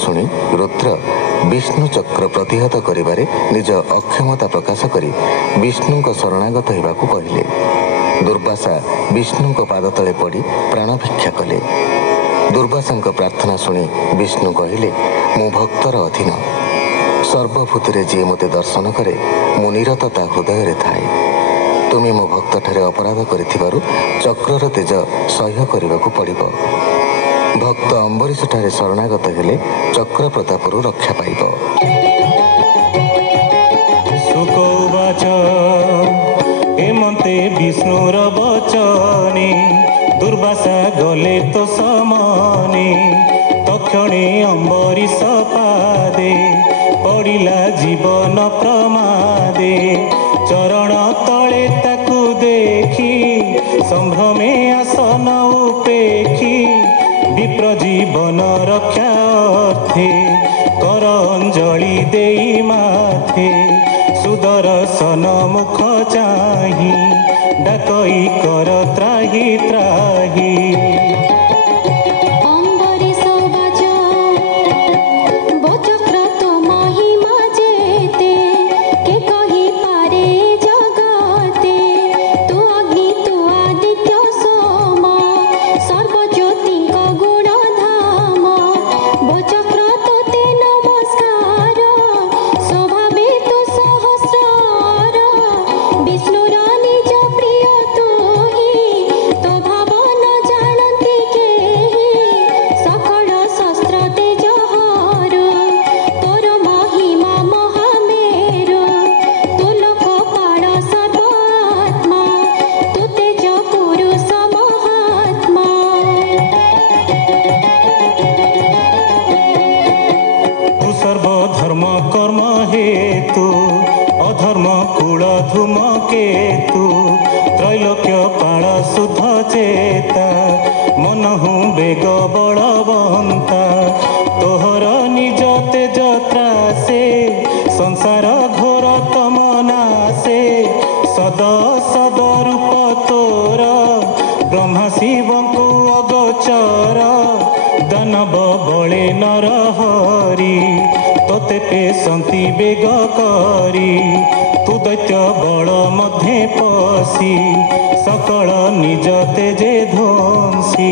शुणी रुद्र विष्णु चक्र प्रतिहत करिबारे निज अक्षमता प्रकाश करी विष्णु शरणागत होगाकू कहले। दुर्वासा विष्णु पाद तले पड़ी प्राण भिक्षा कले। दुर्वासा प्रार्थना शुणी विष्णु कहले, मु भक्तर अधीन, सर्वभूति जी मते दर्शन करे मु निरतता हृदय थाए। तुमे मो भक्त ठारे अपराध करिथिबारु चक्रर तेज सह्य करबाकू पड़िब। भक्त अम्बरीश ठारे शरणागत हेले चक्र प्रतापरु रक्षा पाइब। सुकौवाच हेमंते विष्णुर बचने दुर्वासा गले तो समाने तक्षणे अम्बरीश पादे पड़िला जीवन प्रमादे। चरण तले ताकू देखी संभ्रमे आसन उपेखी विप्र जीवन रक्षा अर्थे कर अंजलि देई माथे। सुदर्शन मुख चाही डाकई कर त्राही त्राही। केतु त्रैलोक्य पाल शुद्ध चेता मनहु बेग बलवंता। तोहर निज तेज त्रासे संसार घोर तमनासे। सद सद रूप तोर ब्रह्मा शिव को अगोचर। दानव बले नर हरि तोते पेशंती बेग करी। तु दैत्य बल मध्ये पशी सकल निज तेजे ध्वंसी।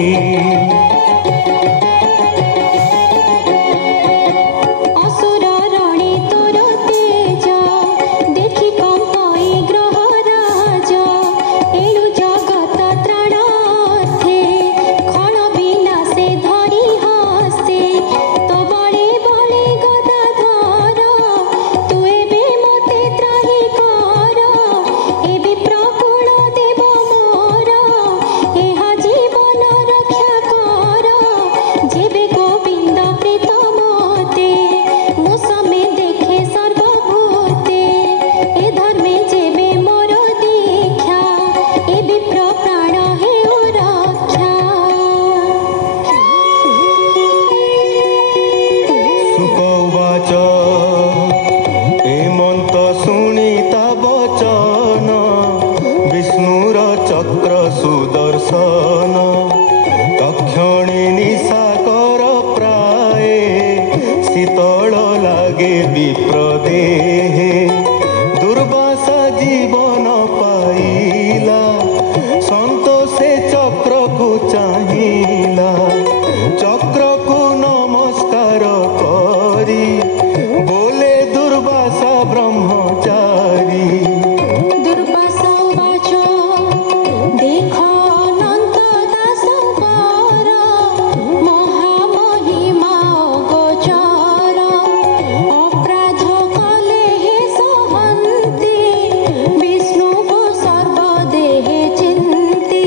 विष्णु को सर्वदेहे चिंती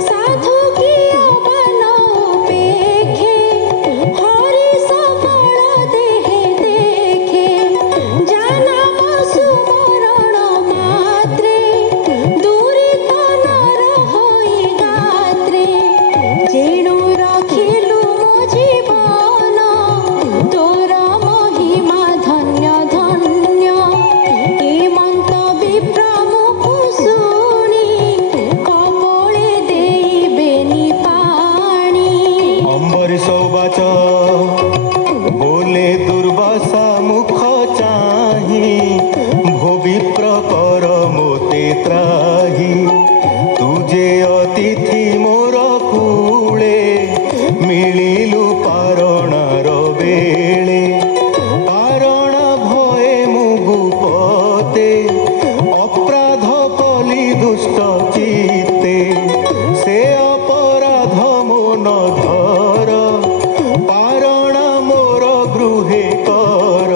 साधु की तिथि मोर कूले मिलिलु पारणार बेले पारण भये मुगुपते अपराध कली दुष्ट चित्ते से अपराध मन धर पारण मोर गृहे कर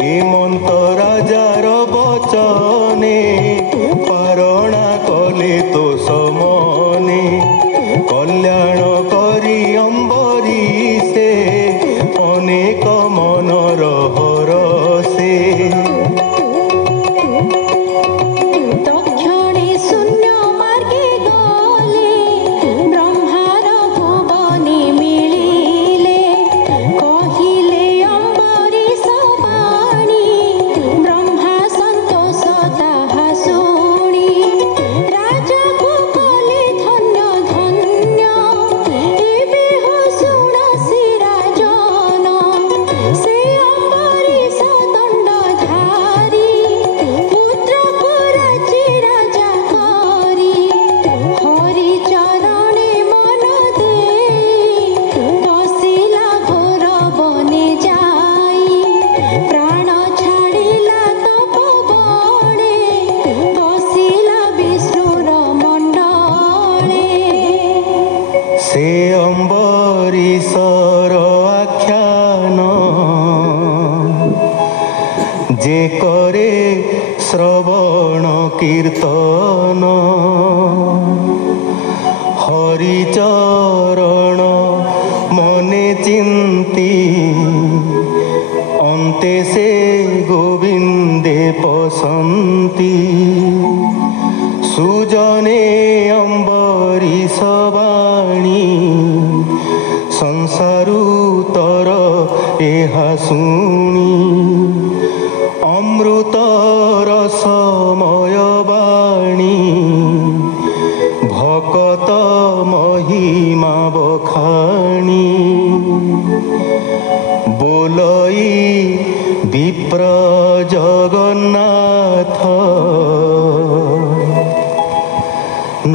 हेमंत राजार बचने पारणा कले तो समने कल्याण करी अम्बरी से अनेक मनर हरसे दक्षिणे शून्य मार्गे गले ब्रह्मार भुवने मिलिले कहिले अम्बरीश वाणी ब्रह्मा संतोष ताहा शुणी राजा को कले धन्य धन्य एबे हो शुण सिराजन से अम्बरीश दण्डधारी पुत्र को राजी राजा करी हरि चरणे मन देई बसिला घोर बने जाई प्राण छाड़िला तप बणे बसिला विष्णुर मंडले से अम्बरीशर आख्यान जे करे श्रवण कीर्तन हरिचरण मने चिंती अन्ते से गोविंदे पसंती सुजने अम्बरीश वाणी संसारुतर एहा शुणी अमृत रसमय वाणी भकत महिमा बखाणी बोलई विप्र जगन्नाथ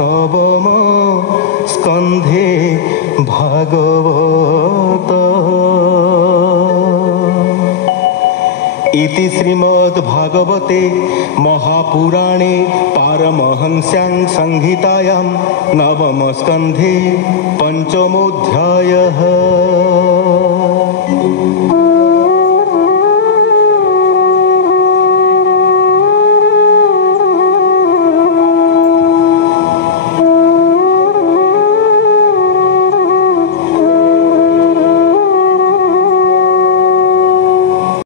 नवम स्कंधे भागवत इति श्रीमद्भागवते महापुराणे पारमहंस्यां संहितायां नवम स्कंधे पंचमोऽध्यायः।